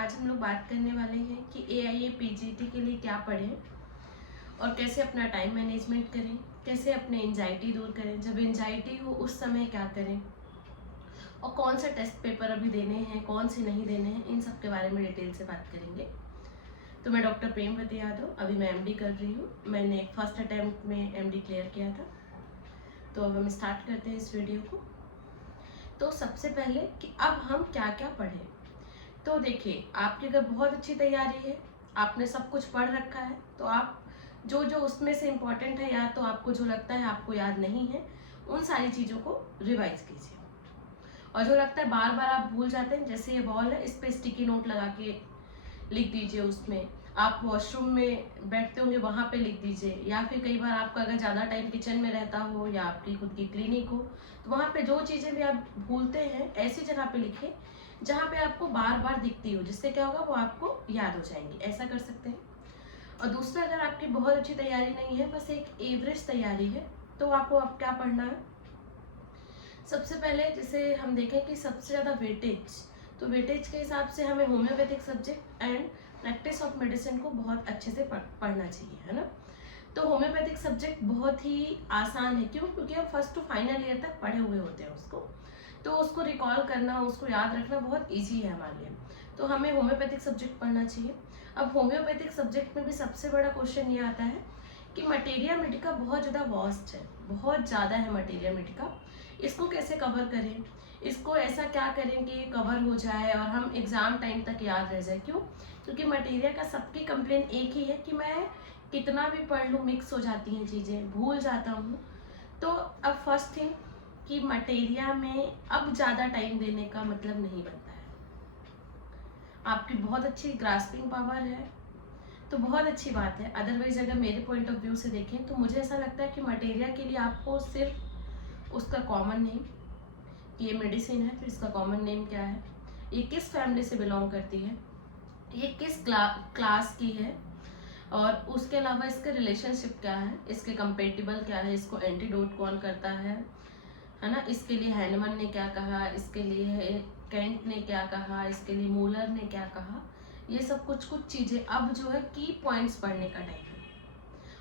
आज हम लोग बात करने वाले हैं कि AIA PGT के लिए क्या पढ़ें और कैसे अपना टाइम मैनेजमेंट करें, कैसे अपने एंजाइटी दूर करें, जब एंजाइटी हो उस समय क्या करें और कौन सा टेस्ट पेपर अभी देने हैं, कौन से नहीं देने हैं, इन सब के बारे में डिटेल से बात करेंगे। तो मैं डॉक्टर प्रेमवती यादव, अभी मैं MD कर रही हूँ। मैंने फर्स्ट अटैम्प्ट में MD क्लियर किया था। तो अब हम स्टार्ट करते हैं इस वीडियो को। तो सबसे पहले कि अब हम क्या क्या पढ़ें। तो देखिए, आपकी अगर बहुत अच्छी तैयारी है, आपने सब कुछ पढ़ रखा है, तो आप जो जो उसमें से इम्पोर्टेंट है या तो आपको जो लगता है आपको याद नहीं है, उन सारी चीज़ों को रिवाइज कीजिए। और जो लगता है बार बार आप भूल जाते हैं, जैसे ये बॉल है, इस पर स्टिकी नोट लगा के लिख दीजिए। उसमें आप वॉशरूम में बैठते होंगे, वहाँ पे लिख दीजिए। या फिर कई बार आपका अगर ज़्यादा टाइम किचन में रहता हो या आपकी खुद की क्लिनिक हो, तो वहाँ पे जो चीज़ें भी आप भूलते हैं, ऐसी जगह पे लिखें जहाँ पे आपको बार बार दिखती हो, जिससे क्या होगा वो आपको याद हो जाएंगी। ऐसा कर सकते हैं। और दूसरा, अगर आपकी बहुत अच्छी तैयारी नहीं है, बस एक एवरेज तैयारी है, तो आपको अब क्या पढ़ना है। सबसे पहले जैसे हम देखें कि सबसे ज़्यादा वेटेज, तो वेटेज के हिसाब से हमें homeopathic subject and practice of medicine को बहुत अच्छे से पढ़ना चाहिए, है ना। तो होम्योपैथिक सब्जेक्ट बहुत ही आसान है। क्यों? क्योंकि हम फर्स्ट टू फाइनल ईयर तक पढ़े हुए होते हैं उसको, तो उसको रिकॉल करना, उसको याद रखना बहुत ईजी है हमारे लिए। तो हमें होम्योपैथिक सब्जेक्ट पढ़ना चाहिए। अब होम्योपैथिक सब्जेक्ट में भी सबसे बड़ा क्वेश्चन ये आता है कि मटेरिया मेडिका बहुत ज़्यादा वास्ट है, बहुत ज़्यादा है मटेरिया मेडिका। इसको कैसे कवर करें, इसको ऐसा क्या करें कि कवर हो जाए और हम एग्ज़ाम टाइम तक याद रह जाए। क्यों? क्योंकि मटेरिया का सबकी कंप्लेन एक ही है कि मैं कितना भी पढ़ लूँ मिक्स हो जाती हैं चीज़ें, भूल जाता हूँ। तो अब फर्स्ट थिंग कि मटेरिया में अब ज़्यादा टाइम देने का मतलब नहीं बनता है। आपकी बहुत अच्छी ग्रास्पिंग पावर है तो बहुत अच्छी बात है। अदरवाइज अगर मेरे पॉइंट ऑफ व्यू से देखें तो मुझे ऐसा लगता है कि मटेरिया के लिए आपको सिर्फ उसका कॉमन नेम, कि ये मेडिसिन है तो इसका कॉमन नेम क्या है, ये किस फैमिली से बिलोंग करती है, ये किस क्लास की है, और उसके अलावा इसके रिलेशनशिप क्या है, इसके कंपेटिबल क्या है, इसको एंटीडोट कौन करता है ना, इसके लिए हैनमन ने क्या कहा, इसके लिए कैंट ने क्या कहा, इसके लिए मूलर ने क्या कहा। ये सब कुछ कुछ चीज़ें अब जो है की पॉइंट्स पढ़ने का टाइम है।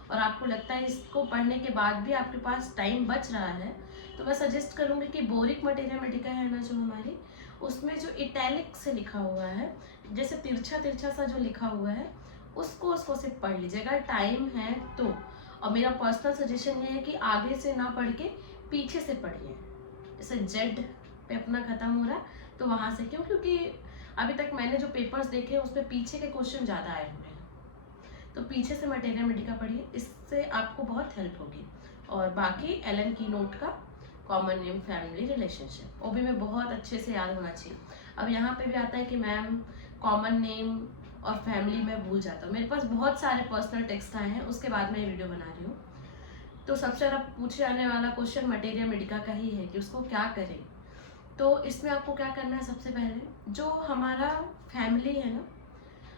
और आपको लगता है इसको पढ़ने के बाद भी आपके पास टाइम बच रहा है, तो मैं सजेस्ट करूँगी कि बोरिक मटेरिया मेडिका है ना जो हमारी, उसमें जो इटैलिक से लिखा हुआ है, जैसे तिरछा तिरछा सा जो लिखा हुआ है, उसको सिर्फ पढ़ लीजिए अगर टाइम है तो। और मेरा पर्सनल सजेशन ये है कि आगे से ना पढ़ के पीछे से पढ़िए। जैसे जेड पे अपना खत्म हो रहा है तो वहाँ से, क्यों? क्योंकि अभी तक मैंने जो पेपर्स देखे हैं उसमें पीछे के क्वेश्चन ज़्यादा आए हुए हैं। तो पीछे से मटेरिया मेडिका पढ़िए, इससे आपको बहुत हेल्प होगी। और बाकी एलन की नोट का कॉमन नेम, फैमिली, रिलेशनशिप, वो भी मैं बहुत अच्छे से याद होना चाहिए। अब यहाँ पे भी आता है कि मैम कॉमन नेम और फैमिली मैं भूल जाता हूँ। मेरे पास बहुत सारे पर्सनल टेक्स्ट आए हैं, उसके बाद मैं ये वीडियो बना रही हूँ। तो सबसे ज़्यादा पूछे जाने वाला क्वेश्चन मटेरिया मेडिका का ही है कि उसको क्या करें। तो इसमें आपको क्या करना है, सबसे पहले जो हमारा फैमिली है ना,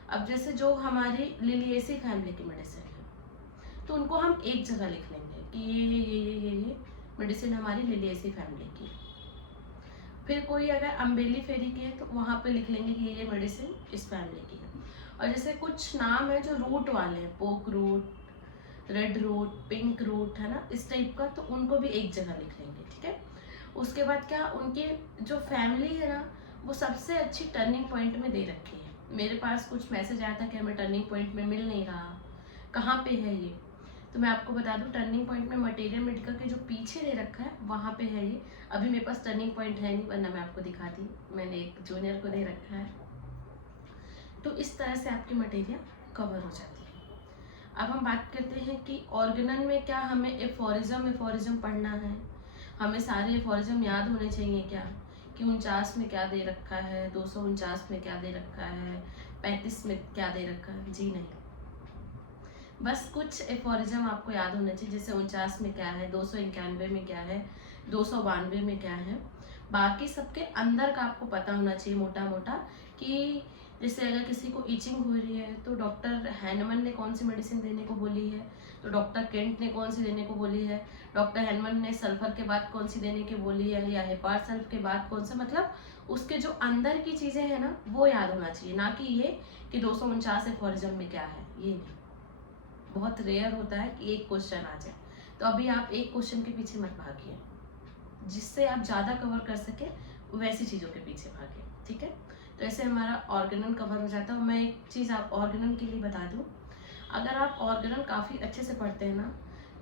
अब जैसे जो हमारी लिलिएसी फैमिली की मेडिसिन है, तो उनको हम एक जगह लिख लेंगे कि ये मेडिसिन हमारी लिलिएसी फैमिली की। फिर कोई अगर अम्बेली फेरी की है तो वहाँ पे लिख लेंगे कि ये मेडिसिन इस फैमिली की है। और जैसे कुछ नाम है जो रूट वाले हैं, पोक route, red route, pink route, है ना, इस टाइप का, तो उनको भी एक जगह लिख लेंगे। ठीक है। उसके बाद क्या, उनकी जो फैमिली है ना, वो सबसे अच्छी टर्निंग पॉइंट में दे रखी है। मेरे पास कुछ मैसेज आया था कि हमें टर्निंग पॉइंट में मिल नहीं रहा, कहाँ पे है ये। तो मैं आपको बता दूं, टर्निंग पॉइंट में मटेरिया मेडिका के जो पीछे दे रखा है वहाँ पे है ये। अभी मेरे पास टर्निंग पॉइंट है नहीं, वरना मैं आपको दिखाती, मैंने एक जूनियर को दे रखा है। तो इस तरह से आपकी मटेरिया कवर हो जाती है। अब हम बात करते हैं कि ऑर्गेनन में क्या हमें एफोरिज्म पढ़ना है, हमें सारे एफोरिज्म याद होने चाहिए क्या, कि 49 में क्या दे रखा है, 249 में क्या दे रखा है, 35 में क्या दे रखा है। जी नहीं, बस कुछ एफोरिज्म आपको याद होना चाहिए, जैसे 49 में क्या है, 291 में क्या है, 292 में क्या है। बाकी सबके अंदर का आपको पता होना चाहिए मोटा मोटा, कि जैसे अगर किसी को ईचिंग हो रही है तो डॉक्टर हैनमन ने कौन सी मेडिसिन देने को बोली है, तो डॉक्टर केंट ने कौन सी देने को बोली है, डॉक्टर हैनमन ने सल्फर के बाद कौन सी देने की बोली है, या हेपार सल्फ के बाद कौन सा, मतलब उसके जो अंदर की चीज़ें हैं ना वो याद होना चाहिए, ना कि ये कि 249 एफोरिज्म में क्या है, ये नहीं। बहुत रेयर होता है कि एक क्वेश्चन आ जाए। तो अभी आप एक क्वेश्चन के पीछे मत भागिए, जिससे आप ज़्यादा कवर कर सके वैसी चीज़ों के पीछे भागिए, ठीक है। तो ऐसे हमारा ऑर्गेनम कवर हो जाता है। मैं एक चीज़ आप ऑर्गेनम के लिए बता दूँ, अगर आप ऑर्गेनम काफ़ी अच्छे से पढ़ते हैं ना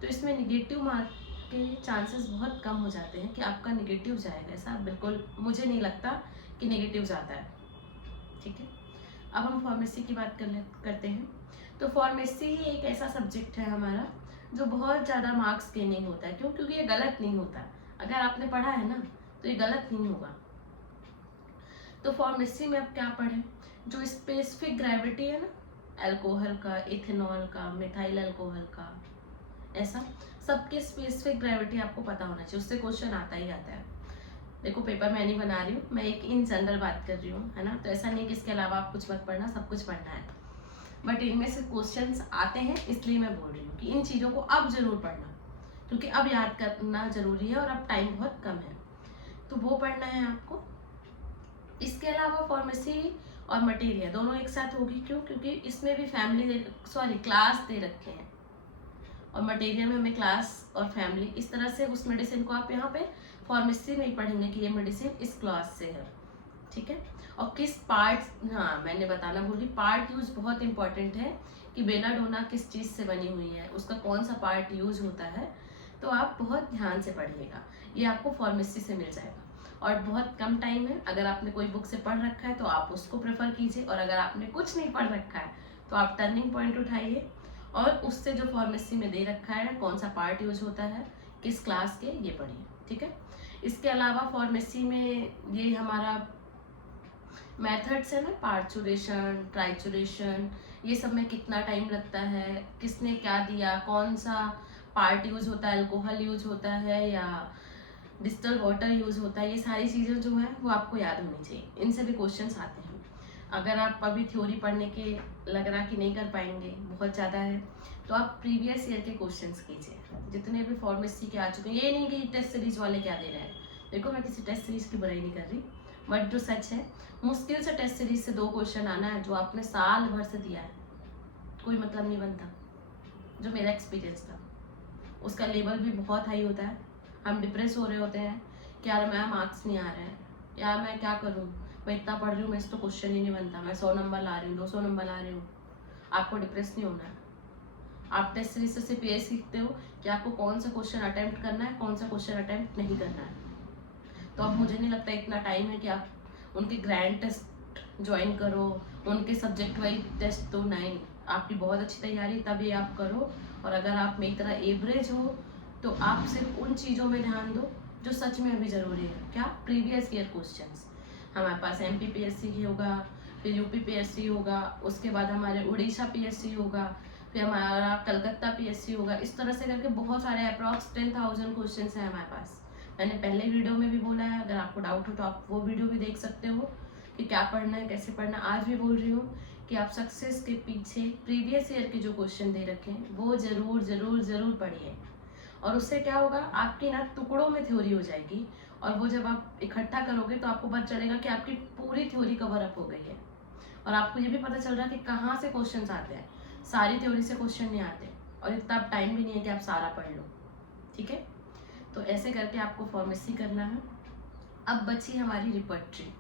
तो इसमें निगेटिव मार्क के चांसेस बहुत कम हो जाते हैं कि आपका निगेटिव जाएगा। ऐसा बिल्कुल मुझे नहीं लगता कि निगेटिव जाता है, ठीक है। अब हम फार्मेसी की बात करते हैं। तो फार्मेसी ही एक ऐसा सब्जेक्ट है हमारा जो बहुत ज़्यादा मार्क्स गेनिंग होता है। क्यों? क्योंकि ये गलत नहीं होता। अगर आपने पढ़ा है ना तो ये गलत नहीं होगा। तो फार्मेसी में अब क्या पढ़ें, जो स्पेसिफिक ग्रेविटी है ना, अल्कोहल का, इथेनॉल का, मिथाइल अल्कोहल का, ऐसा सबके स्पेसिफिक ग्रेविटी आपको पता होना चाहिए। उससे क्वेश्चन आता ही आता है। देखो पेपर मैं नहीं बना रही हूँ, मैं एक इन जनरल बात कर रही हूँ, है ना। तो ऐसा नहीं कि इसके अलावा आप कुछ मत पढ़ना, सब कुछ पढ़ना है, बट इनमें से क्वेश्चंस आते हैं, इसलिए मैं बोल रही हूँ कि इन चीज़ों को अब जरूर पढ़ना, क्योंकि अब याद करना जरूरी है और अब टाइम बहुत कम है, तो वो पढ़ना है आपको। इसके अलावा फार्मेसी और मटेरिया दोनों एक साथ होगी। क्यों? क्योंकि इसमें भी क्लास दे रखे हैं, और मटेरियल में हमें क्लास और फैमिली, इस तरह से उस मेडिसिन को आप यहाँ पे फार्मेसी में ही पढ़ेंगे कि ये मेडिसिन इस क्लास से है, ठीक है। और किस पार्ट, हाँ मैंने बताना भूली, पार्ट यूज बहुत इंपॉर्टेंट है कि बेलाडोना किस चीज़ से बनी हुई है, उसका कौन सा पार्ट यूज होता है, तो आप बहुत ध्यान से पढ़िएगा। ये आपको फार्मेसी से मिल जाएगा और बहुत कम टाइम है। अगर आपने कोई बुक से पढ़ रखा है तो आप उसको प्रेफर कीजिए, और अगर आपने कुछ नहीं पढ़ रखा है तो आप टर्निंग पॉइंट उठाइए और उससे जो फार्मेसी में दे रखा है कौन सा पार्ट यूज होता है, किस क्लास के, ये पढ़िए, ठीक है। इसके अलावा फार्मेसी में ये हमारा मेथड्स है ना, पार्चुरेशन, ट्राइचुरेशन, ये सब में कितना टाइम लगता है, किसने क्या दिया, कौन सा पार्ट यूज होता है, अल्कोहल यूज होता है या डिस्टल वाटर यूज होता है, ये सारी चीज़ें जो है वो आपको याद होनी चाहिए। इनसे भी क्वेश्चंस आते हैं। अगर आप अभी थ्योरी पढ़ने के लग रहा कि नहीं कर पाएंगे, बहुत ज़्यादा है, तो आप प्रीवियस ईयर के क्वेश्चंस कीजिए, जितने भी फार्मेसी के आ चुके हैं। ये नहीं कि टेस्ट सीरीज वाले क्या दे रहे हैं, देखो मैं किसी टेस्ट सीरीज की बुराई नहीं कर रही, बट जो सच है, मुश्किल से टेस्ट सीरीज से 2 क्वेश्चन आना है जो आपने साल भर से दिया है, कोई मतलब नहीं बनता। जो मेरा एक्सपीरियंस था, उसका लेवल भी बहुत हाई होता है। हम डिप्रेस हो रहे होते हैं कि यार मेरा मार्क्स नहीं आ रहा है, यार मैं क्या करूँ, मैं इतना पढ़ रही हूँ, मैं तो क्वेश्चन ही नहीं बनता, मैं 100 नंबर ला रही हूँ, 200 नंबर ला रही हूँ। आपको डिप्रेस नहीं होना है। आप टेस्ट सीरीज से सिर्फ ये सीखते हो कि आपको कौन सा क्वेश्चन अटेम्प्ट करना है, कौन सा क्वेश्चन अटेम्प्ट नहीं करना है। तो अब मुझे नहीं लगता इतना टाइम है कि आप उनके ग्रैंड टेस्ट ज्वाइन करो, उनके सब्जेक्ट वाइज टेस्ट, तो नहीं, आपकी बहुत अच्छी तैयारी तब ये आप करो। और अगर आप मेरी तरह एवरेज हो तो आप सिर्फ उन चीज़ों में ध्यान दो जो सच में अभी ज़रूरी है। क्या? Previous year questions. हमारे पास MPPSC होगा, फिर UPPSC होगा, उसके बाद हमारे उड़ीसा PSC होगा, फिर हमारा कलकत्ता PSC होगा। इस तरह से करके बहुत सारे अप्रॉक्स 10,000 क्वेश्चंस हैं हमारे पास। मैंने पहले वीडियो में भी बोला है, अगर आपको डाउट हो तो आप वो वीडियो भी देख सकते हो कि क्या पढ़ना है, कैसे पढ़ना है। आज भी बोल रही हूँ कि आप सक्सेस के पीछे प्रीवियस ईयर के जो क्वेश्चन दे रखे हैं वो ज़रूर ज़रूर ज़रूर पढ़िए। और उससे क्या होगा, आपकी ना टुकड़ों में थ्योरी हो जाएगी, और वो जब आप इकट्ठा करोगे तो आपको पता चलेगा कि आपकी पूरी थ्योरी कवर अप हो गई है। और आपको ये भी पता चल रहा है कि कहाँ से क्वेश्चन आते हैं। सारी थ्योरी से क्वेश्चन नहीं आते, और इतना टाइम भी नहीं है कि आप सारा पढ़ लो, ठीक है। तो ऐसे करके आपको फार्मेसी करना है। अब बची हमारी रिपर्टरी।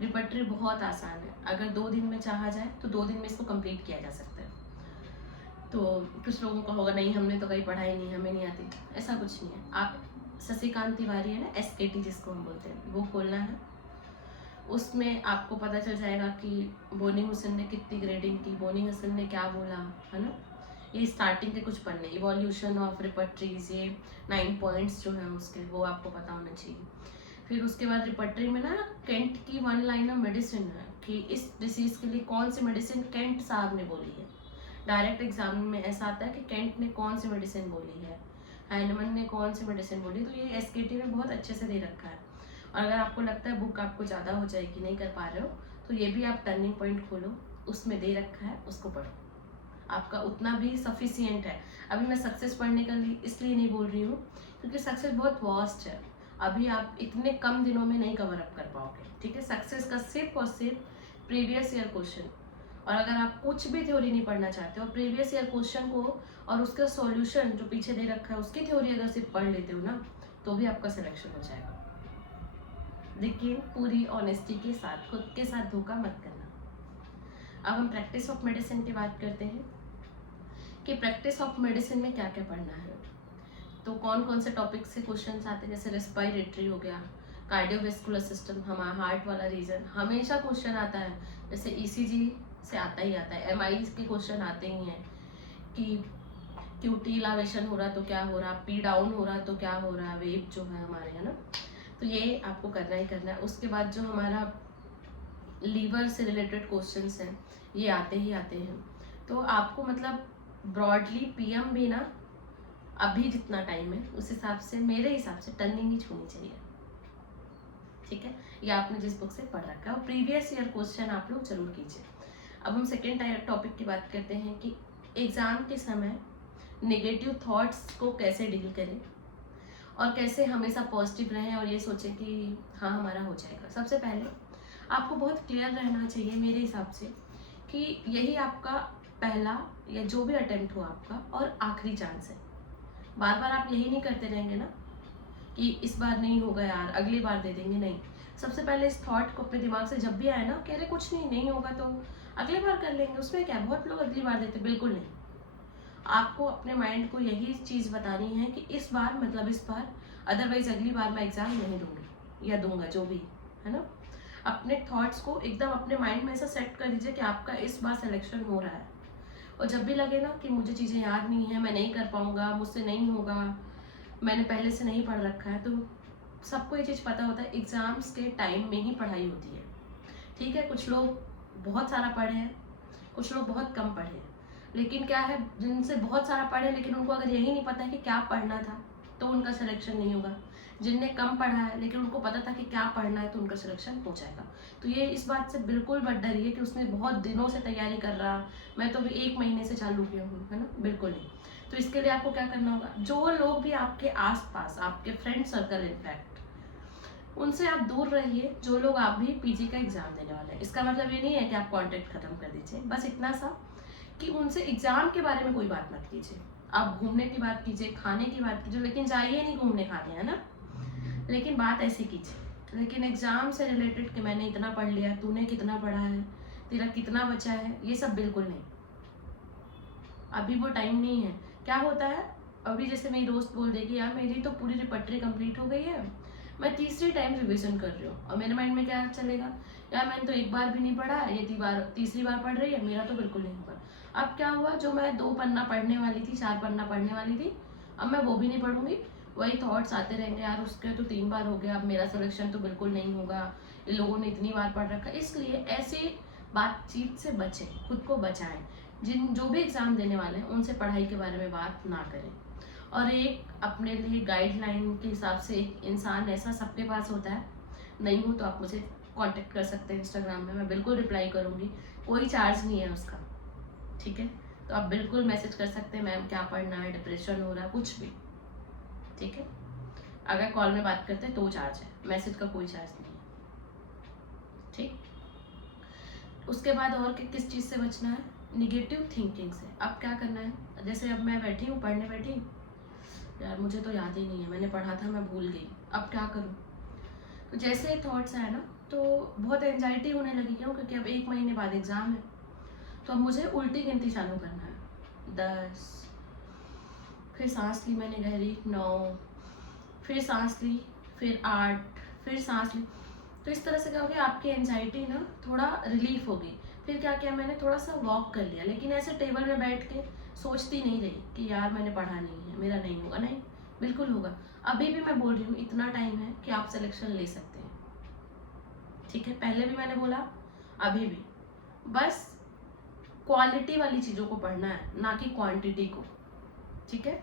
रिपर्टरी बहुत आसान है, अगर 2 दिन में चाहा जाए तो 2 दिन में इसको कंप्लीट किया जा सकता है। तो कुछ लोगों का होगा नहीं हमने तो कहीं पढ़ाई नहीं, हमें नहीं आती, ऐसा कुछ नहीं है। आप शशिकांत तिवारी है ना, SKT जिसको हम बोलते हैं, वो खोलना है। उसमें आपको पता चल जाएगा कि बोनी हुसैन ने कितनी ग्रेडिंग की, बोनी हुसैन ने क्या बोला, है ना। ये स्टार्टिंग के कुछ पढ़ने, इवोल्यूशन ऑफ रिपर्टरीज, ये 9 पॉइंट्स जो हैं उसके, वो आपको पता होना चाहिए। फिर उसके बाद रिपर्टरी में ना केंट की 1 लाइन ऑफ मेडिसिन है कि इस डिसीज के लिए कौन सी मेडिसिन केंट साहब ने बोली है। डायरेक्ट एग्जाम में ऐसा आता है कि केंट ने कौन सी मेडिसिन बोली है, हैनमन ने कौन सी मेडिसिन बोली, तो ये SKT में बहुत अच्छे से दे रखा है। और अगर आपको लगता है बुक आपको ज़्यादा हो जाएगी, नहीं कर पा रहे हो, तो ये भी आप टर्निंग पॉइंट खोलो, उसमें दे रखा है, उसको पढ़ो, आपका उतना भी सफिशियंट है। अभी मैं सक्सेस पढ़ने का इसलिए नहीं बोल रही हूँ क्योंकि सक्सेस बहुत वास्ट है, अभी आप इतने कम दिनों में नहीं कवर अप कर पाओगे, ठीक है। सक्सेस का सिर्फ और सिर्फ प्रीवियस ईयर क्वेश्चन, और अगर आप कुछ भी थ्योरी नहीं पढ़ना चाहते हो, प्रीवियस ईयर क्वेश्चन को और उसका सॉल्यूशन जो पीछे दे रखा है उसकी थ्योरी अगर सिर्फ पढ़ लेते हो ना, तो भी आपका सिलेक्शन हो जाएगा। लेकिन पूरी ऑनेस्टी के साथ, खुद के साथ धोखा मत करना। अब हम प्रैक्टिस ऑफ मेडिसिन की बात करते हैं कि प्रैक्टिस ऑफ मेडिसिन में क्या क्या पढ़ना है। तो कौन कौन से टॉपिक से क्वेश्चंस आते हैं, जैसे रेस्पिरेटरी हो गया, कार्डियोवेस्कुलर सिस्टम, हमारा हार्ट वाला रीजन हमेशा क्वेश्चन आता है, जैसे ईसीजी से आता ही आता है, एमआई के क्वेश्चन आते ही हैं कि क्यूटी इलावेशन हो रहा तो क्या हो रहा, पी डाउन हो रहा तो क्या हो रहा, वेव जो है हमारे, है ना, तो ये आपको करना ही करना है। उसके बाद जो हमारा लीवर से रिलेटेड क्वेश्चंस हैं ये आते ही आते हैं। तो आपको मतलब ब्रॉडली पीएम भी ना अभी जितना टाइम है उस हिसाब से, मेरे हिसाब से टर्निंग ही छूनी चाहिए, ठीक है। ये आपने जिस बुक से पढ़ रखा है, और प्रीवियस ईयर क्वेश्चन आप लोग जरूर कीजिए। अब हम सेकेंड टॉपिक की बात करते हैं कि एग्जाम के समय नेगेटिव थॉट्स को कैसे डील करें और कैसे हमेशा पॉजिटिव रहें और ये सोचें कि हाँ हमारा हो जाएगा। सबसे पहले आपको बहुत क्लियर रहना चाहिए मेरे हिसाब से कि यही आपका पहला या जो भी अटेम्प्ट हो आपका और आखिरी चांस है। बार बार आप यही नहीं करते रहेंगे ना कि इस बार नहीं होगा यार, अगली बार दे देंगे, नहीं। सबसे पहले इस थॉट को अपने दिमाग से जब भी आए ना, कह रहे कुछ नहीं होगा तो अगली बार कर लेंगे, उसमें क्या, बहुत लोग अगली बार देते, बिल्कुल नहीं। आपको अपने माइंड को यही चीज़ बतानी है कि इस बार मतलब इस बार, अदरवाइज अगली बार मैं एग्जाम नहीं दूंगी या दूंगा, जो भी है ना। अपने थॉट्स को एकदम अपने माइंड में ऐसा सेट कर दीजिए कि आपका इस बार सिलेक्शन हो रहा है। और जब भी लगे ना कि मुझे चीज़ें याद नहीं है, मैं नहीं कर पाऊंगा, मुझसे नहीं होगा, मैंने पहले से नहीं पढ़ रखा है, तो सबको ये चीज़ पता होता है एग्जाम्स के टाइम में ही पढ़ाई होती है, ठीक है। कुछ लोग बहुत सारा पढ़े हैं, कुछ लोग बहुत कम पढ़े हैं, लेकिन क्या है, जिनसे बहुत सारा पढ़े लेकिन उनको अगर यही नहीं पता है कि क्या पढ़ना था तो उनका सिलेक्शन नहीं होगा। जिनने कम पढ़ा है लेकिन उनको पता था कि क्या पढ़ना है तो उनका सिलेक्शन हो जाएगा। तो ये इस बात से बिल्कुल मत डरिए कि उसने बहुत दिनों से तैयारी कर रहा, मैं तो भी 1 महीने से चालू किया हूँ, है ना, बिल्कुल नहीं। तो इसके लिए आपको क्या करना होगा, जो लोग भी आपके आसपास, आपके फ्रेंड सर्कल इनफैक्ट, उनसे आप दूर रहिए जो लोग आप भी पीजी का एग्जाम देने वाले हैं। इसका मतलब ये नहीं है कि आप कॉन्टेक्ट खत्म कर दीजिए, बस इतना सा कि उनसे एग्जाम के बारे में कोई बात मत कीजिए। आप घूमने की बात कीजिए, खाने की बात कीजिए, लेकिन जाइए नहीं घूमने खाने, है ना, लेकिन बात ऐसी कीजिए। लेकिन एग्जाम से रिलेटेड कि मैंने इतना पढ़ लिया, तूने कितना पढ़ा है, तेरा कितना बचा है, ये सब बिल्कुल नहीं। अभी वो टाइम नहीं है। क्या होता है, अभी जैसे मेरी दोस्त बोल देगी यार मेरी तो पूरी रिपटरी कंप्लीट हो गई है, मैं तीसरी टाइम रिविजन कर रही हूँ, और मेरे माइंड में क्या चलेगा, यार मैंने तो एक बार भी नहीं पढ़ा, ये तीसरी बार पढ़ रही है, मेरा तो बिल्कुल नहीं होगा। अब क्या हुआ, जो मैं 2 पन्ना पढ़ने वाली थी, 4 पन्ना पढ़ने वाली थी, अब मैं वो भी नहीं पढ़ूंगी। वही थॉट्स आते रहेंगे, यार उसके तो 3 बार हो गया, अब मेरा सिलेक्शन तो बिल्कुल नहीं होगा, इन लोगों ने इतनी बार पढ़ रखा। इसलिए ऐसी बातचीत से बचें, खुद को बचाएं। जो भी एग्जाम देने वाले हैं उनसे पढ़ाई के बारे में बात ना करें। और एक अपने लिए गाइडलाइन के हिसाब से एक इंसान ऐसा सबके पास होता है, नहीं हो तो आप मुझे कांटेक्ट कर सकते हैं इंस्टाग्राम में, मैं बिल्कुल रिप्लाई करूँगी, कोई चार्ज नहीं है उसका, ठीक है। तो आप बिल्कुल मैसेज कर सकते हैं, मैम क्या पढ़ना है, डिप्रेशन हो रहा है, कुछ भी, ठीक है। अगर कॉल में बात करते हैं तो चार्ज है, मैसेज का कोई चार्ज नहीं है, ठीक। उसके बाद और किस चीज़ से बचना है, निगेटिव थिंकिंग से। अब क्या करना है, जैसे अब मैं बैठी हूँ, पढ़ने बैठी, यार मुझे तो याद ही नहीं है, मैंने पढ़ा था मैं भूल गई, अब क्या करूँ। तो जैसे थॉट्स आए ना तो बहुत एंजाइटी होने लगी, क्यों, क्योंकि अब 1 महीने बाद एग्ज़ाम है, तो अब मुझे उल्टी गिनती चालू करना है, 10, फिर सांस ली मैंने गहरी, 9, फिर सांस ली, फिर 8, फिर सांस ली। तो इस तरह से क्या हो गया, आपकी एंजाइटी ना थोड़ा रिलीफ होगी। फिर क्या किया मैंने, थोड़ा सा वॉक कर लिया, लेकिन ऐसे टेबल में बैठ के सोचती नहीं रही कि यार मैंने पढ़ा नहीं है, मेरा नहीं होगा, नहीं, बिल्कुल होगा। अभी भी मैं बोल रही हूँ, इतना टाइम है कि आप सिलेक्शन ले सकते हैं, ठीक है। पहले भी मैंने बोला, अभी भी, बस क्वालिटी वाली चीज़ों को पढ़ना है, ना कि क्वांटिटी को, ठीक है।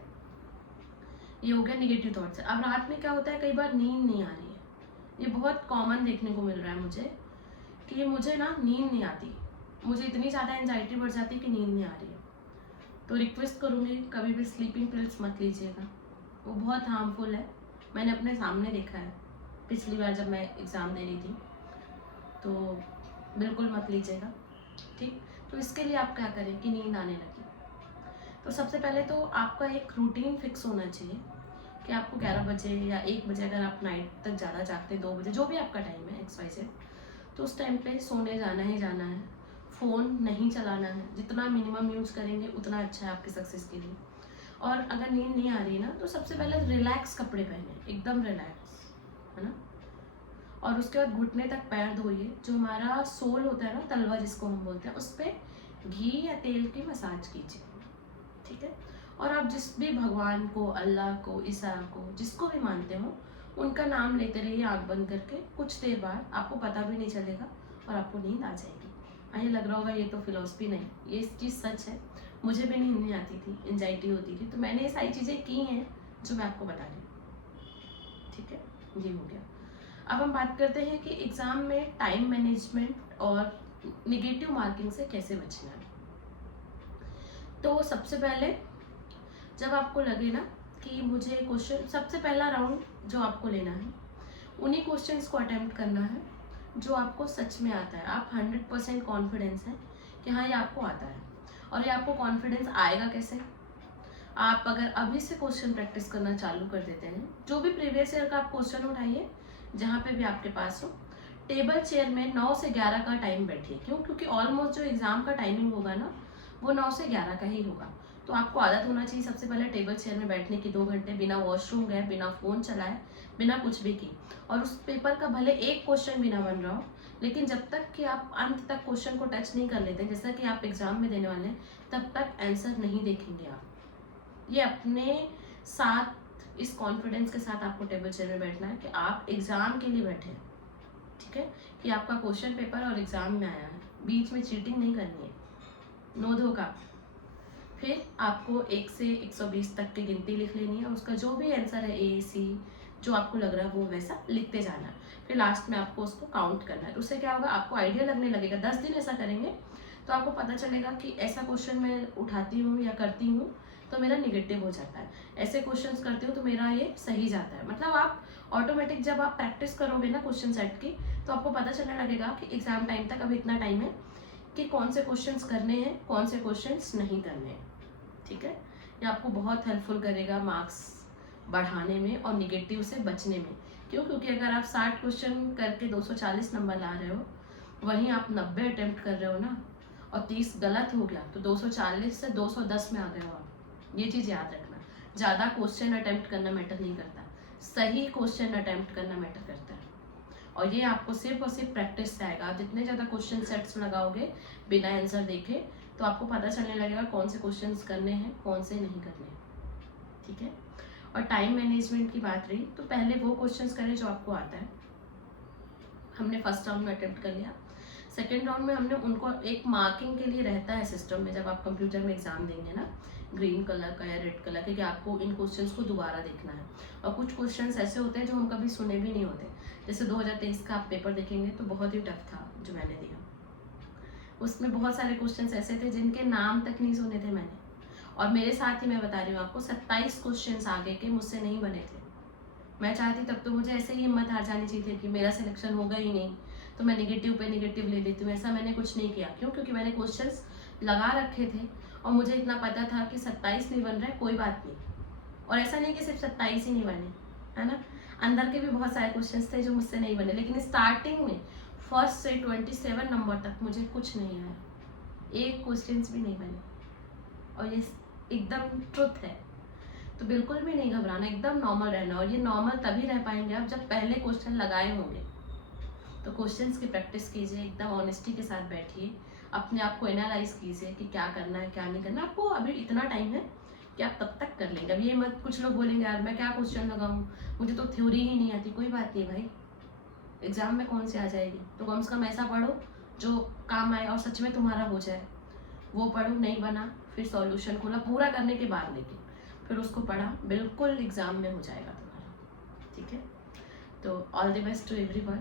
ये हो गया निगेटिव थॉट्स। अब रात में क्या होता है, कई बार नींद नहीं आ रही है, ये बहुत कॉमन देखने को मिल रहा है मुझे कि मुझे ना नींद नहीं आती, मुझे इतनी ज़्यादा एंजाइटी बढ़ जाती है कि नींद नहीं आ रही है, तो रिक्वेस्ट करूँगी कभी भी स्लीपिंग पिल्स मत लीजिएगा, वो बहुत हार्मफुल है। मैंने अपने सामने देखा है, पिछली बार जब मैं एग्ज़ाम दे रही थी, तो बिल्कुल मत लीजिएगा, ठीक। तो इसके लिए आप क्या करें कि नींद आने लगी, तो सबसे पहले तो आपका एक रूटीन फिक्स होना चाहिए कि आपको 11 बजे या 1 बजे, अगर आप नाइट तक ज़्यादा जागते 2 बजे, जो भी आपका टाइम है XYZ, तो उस टाइम पे सोने जाना ही जाना है। फ़ोन नहीं चलाना है, जितना मिनिमम यूज़ करेंगे उतना अच्छा है आपके सक्सेस के लिए। और अगर नींद नहीं आ रही ना, तो सबसे पहले रिलैक्स कपड़े पहने, एकदम रिलैक्स, है ना। और उसके बाद घुटने तक पैर धोइए, जो हमारा सोल होता है ना, तलवा जिसको हम बोलते हैं, उस पर घी या तेल की मसाज कीजिए, ठीक है। और आप जिस भी भगवान को, अल्लाह को, ईसा को, जिसको भी मानते हो, उनका नाम लेते रहिए आँख बंद करके। कुछ देर बाद आपको पता भी नहीं चलेगा और आपको नींद आ जाएगी। ये लग रहा होगा ये तो फिलॉसफी नहीं, ये चीज़ सच है। मुझे भी नींद नहीं आती थी, एंजाइटी होती थी, तो मैंने ये सारी चीज़ें की हैं जो मैं आपको बता रही हूँ, ठीक है। ये हो गया। अब हम बात करते हैं कि एग्ज़ाम में टाइम मैनेजमेंट और निगेटिव मार्किंग से कैसे बचना है। तो सबसे पहले जब आपको लगे ना कि मुझे क्वेश्चन, सबसे पहला राउंड जो आपको लेना है, उन्हीं क्वेश्चंस को अटेम्प्ट करना है जो आपको सच में आता है। आप 100% कॉन्फिडेंस है कि हाँ ये आपको आता है। और ये आपको कॉन्फिडेंस आएगा कैसे? आप अगर अभी से क्वेश्चन प्रैक्टिस करना चालू कर देते हैं, जो भी प्रीवियस ईयर का आप क्वेश्चन उठाइए, जहाँ पे भी आपके पास हो, टेबल चेयर में 9 से 11 का टाइम बैठिए। क्यों? क्योंकि ऑलमोस्ट जो एग्जाम का टाइमिंग होगा ना, वो 9 से 11 का ही होगा। तो आपको आदत होना चाहिए सबसे पहले टेबल चेयर में बैठने की 2 घंटे, बिना वॉशरूम गए, बिना फ़ोन चलाए, बिना कुछ भी की। और उस पेपर का भले एक क्वेश्चन भी ना बन रहा हो, लेकिन जब तक कि आप अंत तक क्वेश्चन को टच नहीं कर लेते, जैसा कि आप एग्जाम में देने वाले हैं, तब तक आंसर नहीं देखेंगे आप। ये अपने साथ इस कॉन्फिडेंस के साथ आपको टेबल चेयर में बैठना है कि आप एग्जाम के लिए बैठे हैं, ठीक है, कि आपका क्वेश्चन पेपर और एग्जाम में आया है। बीच में चीटिंग नहीं करनी है, नो धोखा। फिर आपको 1 से 120 तक की गिनती लिख लेनी है, उसका जो भी आंसर है A, C, जो आपको लग रहा है वो वैसा लिखते जाना है। फिर लास्ट में आपको उसको काउंट करना है। तो उससे क्या होगा, आपको आइडिया लगने लगेगा। 10 दिन ऐसा करेंगे तो आपको पता चलेगा कि ऐसा क्वेश्चन मैं उठाती हूँ या करती हूँ तो मेरा निगेटिव हो जाता है, ऐसे क्वेश्चंस करती हूँ तो मेरा ये सही जाता है। मतलब आप ऑटोमेटिक जब आप प्रैक्टिस करोगे ना क्वेश्चन सेट की, तो आपको पता चलने लगेगा कि एग्जाम टाइम तक अभी इतना टाइम है कि कौन से क्वेश्चंस करने हैं, कौन से क्वेश्चंस नहीं करने हैं, ठीक है। ये आपको बहुत हेल्पफुल करेगा मार्क्स बढ़ाने में और निगेटिव से बचने में। क्यों? क्योंकि अगर आप 60 क्वेश्चन करके 240 नंबर ला रहे हो, वहीं आप 90 अटेम्प्ट कर रहे हो ना, और 30 गलत हो गया तो 240 से 210 में आ गए हो आप। ये चीज़ याद रखना। ज़्यादा क्वेश्चन अटेम्प्ट करना मैटर नहीं करता, सही क्वेश्चन अटेम्प्ट करना मैटर करता है। और ये आपको सिर्फ और सिर्फ प्रैक्टिस से आएगा। आप जितने ज़्यादा क्वेश्चन सेट्स लगाओगे बिना आंसर देखे, तो आपको पता चलने लगेगा कौन से क्वेश्चंस करने हैं, कौन से नहीं करने हैं, ठीक है। और टाइम मैनेजमेंट की बात रही, तो पहले वो क्वेश्चंस करें जो आपको आता है। हमने फर्स्ट राउंड में अटेम्प्ट कर लिया। सेकेंड राउंड में हमने उनको एक मार्किंग के लिए रहता है सिस्टम में, जब आप कंप्यूटर में एग्जाम देंगे ना, ग्रीन कलर का या रेड कलर का, कि आपको इन क्वेश्चंस को दोबारा देखना है। और कुछ क्वेश्चंस ऐसे होते हैं जो हम कभी सुने भी नहीं होते। जैसे 2023 का आप पेपर देखेंगे तो बहुत ही टफ था जो मैंने दिया। उसमें बहुत सारे क्वेश्चंस ऐसे थे जिनके नाम तक नहीं सुने थे मैंने। और मेरे साथ ही मैं बता रही हूँ आपको, 27 क्वेश्चंस आगे के मुझसे नहीं बने थे। मैं चाहती तब तो मुझे ऐसे ही हिम्मत हार जानी चाहिए थी कि मेरा सिलेक्शन होगा ही नहीं, तो मैं निगेटिव पे निगेटिव ले लेती हूँ। ऐसा मैंने कुछ नहीं किया। क्यों? क्योंकि मैंने क्वेश्चंस लगा रखे थे और मुझे इतना पता था कि 27 नहीं बन रहा है, कोई बात नहीं। और ऐसा नहीं कि सिर्फ 27 ही नहीं बने, है ना, अंदर के भी बहुत सारे क्वेश्चंस थे जो मुझसे नहीं बने। लेकिन स्टार्टिंग में फर्स्ट से 27 नंबर तक मुझे कुछ नहीं आया, एक क्वेश्चंस भी नहीं बने। और ये एकदम ट्रुथ है। तो बिल्कुल भी नहीं घबराना, एकदम नॉर्मल रहना। और ये नॉर्मल तभी रह पाएंगे आप जब पहले क्वेश्चन लगाए होंगे। तो क्वेश्चंस की प्रैक्टिस कीजिए, एकदम ऑनेस्टी के साथ बैठिए, अपने आप को एनालाइज कीजिए कि क्या करना है क्या नहीं करना। आपको अभी इतना टाइम है कि आप तब तक कर लेंगे। अब ये मत, कुछ लोग बोलेंगे यार मैं क्या क्वेश्चन लगाऊँ, मुझे तो थ्योरी ही नहीं आती। कोई बात नहीं भाई, एग्जाम में कौन सी आ जाएगी, तो कम से कम ऐसा पढ़ो जो काम आए और सच में तुम्हारा हो जाए। वो पढ़ो, नहीं बना फिर सॉल्यूशन खोला, पूरा करने के बाद लेकिन फिर उसको पढ़ा, बिल्कुल एग्जाम में हो जाएगा तुम्हारा, ठीक है। तो all the best to everyone.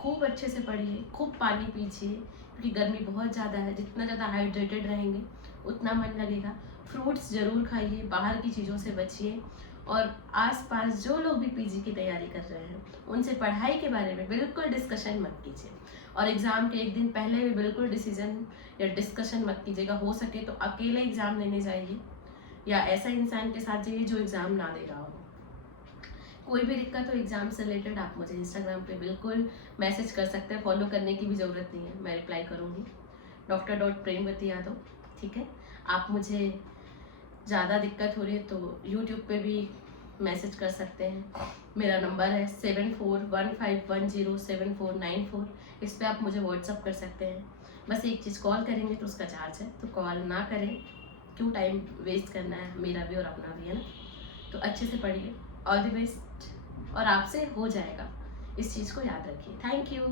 खूब अच्छे से पढ़िए, खूब पानी पीजिए क्योंकि गर्मी बहुत ज़्यादा है। जितना ज़्यादा हाइड्रेटेड रहेंगे उतना मन लगेगा। फ्रूट्स ज़रूर खाइए, बाहर की चीज़ों से बचिए। और आसपास जो लोग भी पीजी की तैयारी कर रहे हैं उनसे पढ़ाई के बारे में बिल्कुल डिस्कशन मत कीजिए। और एग्ज़ाम के एक दिन पहले भी बिल्कुल डिसीजन या डिस्कशन मत कीजिएगा। हो सके तो अकेले एग्ज़ाम देने जाइए या ऐसा इंसान के साथ जाइए जो एग्ज़ाम ना दे रहा हो। कोई भी दिक्कत हो एग्ज़ाम से रिलेटेड आप मुझे इंस्टाग्राम पे बिल्कुल मैसेज कर सकते हैं। फॉलो करने की भी ज़रूरत नहीं है, मैं रिप्लाई करूँगी। Dr.Premvati यादव, ठीक है। आप मुझे ज़्यादा दिक्कत हो रही है तो यूट्यूब पे भी मैसेज कर सकते हैं। मेरा नंबर है 7415107494। इस पर आप मुझे व्हाट्सअप कर सकते हैं। बस एक चीज़, कॉल करेंगे तो उसका चार्ज है, तो कॉल ना करें, क्यों टाइम वेस्ट करना है, मेरा भी और अपना भी, है ना। तो अच्छे से पढ़िए, ऑल द बेस्ट, और आपसे हो जाएगा, इस चीज़ को याद रखिए। Thank you.